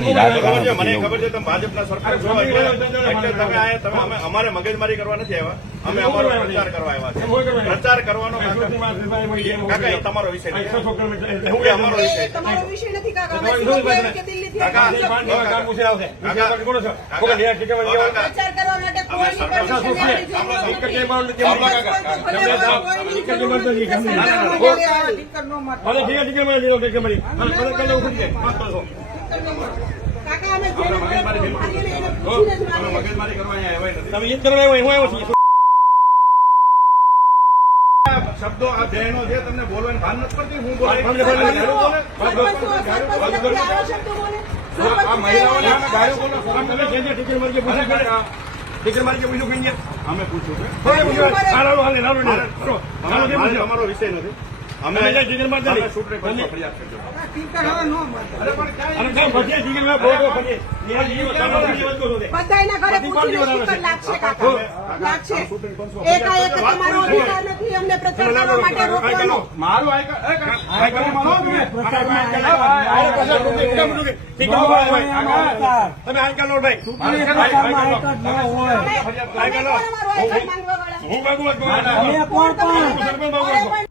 મને ખબર છે તમે ભાજપના સરકાર છો એટલે તમે અમારે મગજમારી કરવા નથી આવ્યા, અમે અમારો પ્રચાર કરવા આવ્યા છે. પ્રચાર કરવાનો કાકા એ તમારો વિષય નથી, અમારો વિષય તમારો વિષય નથી કાકા. અમે સુરત કે દિલ્હીથી પ્રચાર કરવા કાકા અમે મગજમારી કરવા આવ્યા નથી. શબ્દો આ બહેનો છે તમને બોલવાની ભાન નથી પડતી. હું બોલે આ મહિલાઓને ગાયો બોલો ટીચર મારી પૂછ્યું કઈ અમે પૂછ્યું અમારો વિષય નથી. અમે ફરિયાદ બધાના ઘરે પૂછીને લાગશે કાકા, લાગશે. એકાએક તમારો અધિકાર નથી અમને પ્રચાર કરવા માટે રોકવાનો. મારું હું